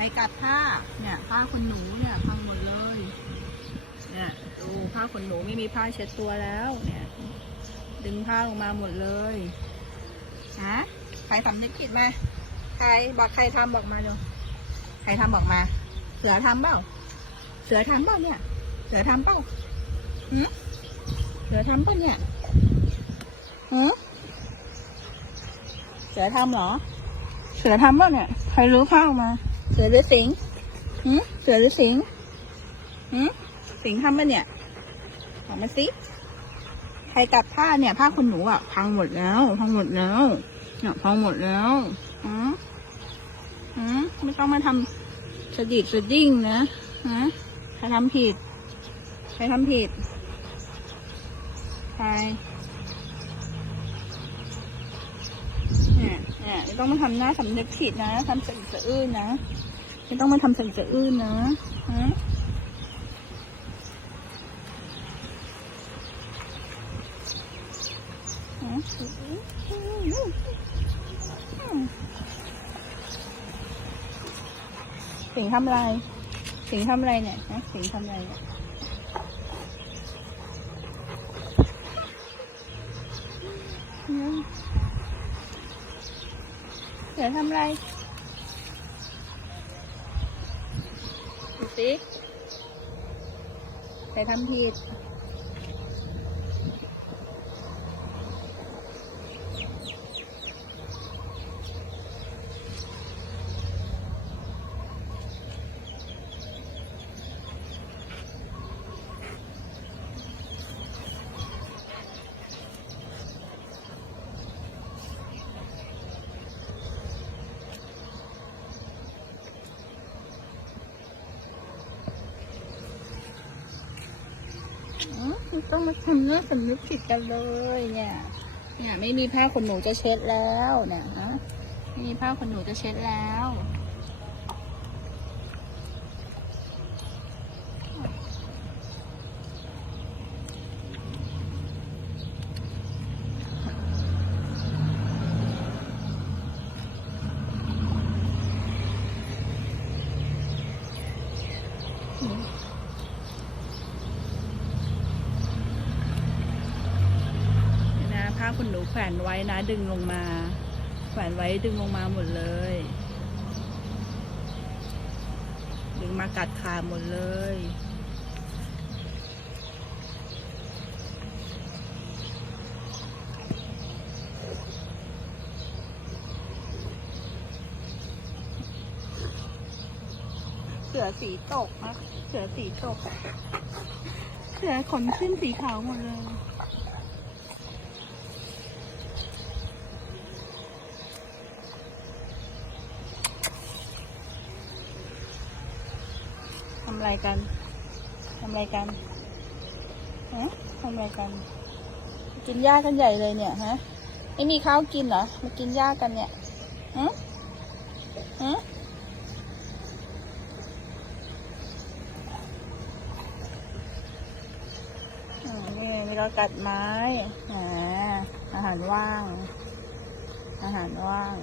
รกัดผ้าเนี่ยผ้าขนหนูเนี่ยพังหมดเลยเนี่ยดูผ้าขนหนูไม่มีผ้าเช็ดตัวแล้วเนี่ย ดึงผ้าลงมาหมดเลยฮะใครทำนึกผิดไหมใครบอกใครทำบอกมาดูใครทำบอกมา เสือทำเปล่าเสือทำเปล่าเนี่ย เสือทำเปล่าหืมเสือทำเปล่าเนี่ยหืมเสือทำเหรอ เสือทำเปล่าเนี่ย ใครรู้ข้าวมา เสือหรือสิงหืมเสือหรือสิงหืมสิงทำปะเนี่ยบอกมาสิ ใครกัดผ้าเนี่ย ผ้าคุณหนูอะ พังหมดแล้ว พังหมดแล้ว เนี่ยพังหมดแล้วหืมหืมไม่ต้องมาทำสดิดสดิ้งนะฮะใครทำผิด ใครทำผิด ใคร เนี่ยเนี่ย ไม่ต้องมาทำหน้าสำนึกผิดนะทำสะอิดสะอื้นนะไม่ต้องมาทำสะอิดสะอื้นนะฮะสิงทำอะไร สิงทำอะไรเนี่ยฮะสิงทำอะไรเนี่ยอืมเสือทำอะไรดูสิใครทำผิด อ๋อ ไม่ต้องมาทำเรื่องสำนึกผิดกันเลยเนี่ยเนี่ย ไม่มีผ้าขนหนูจะเช็ดแล้วเนี่ยฮะไม่มีผ้าขนหนูจะเช็ดแล้ว นี่นะผ้าขนหนูแขวนไว้นะ ดึงลงมา แขวนไว้ดึงลงมาหมดเลย ดึงมากัดขาหมดเลยเสือสีตกนะเสือสีตก เสือขนขึ้นสีขาวหมดเลยำอะไรกัน ทำอะไรกันฮะทำอะไรกัน กินหญ้ากันใหญ่เลยเนี่ยฮะ ไม่มีข้าวกินเหรอ มากินหญ้ากันเนี่ยฮะฮะอ่านี่มีเรากัดไม้อาหารว่าง อาหารว่าง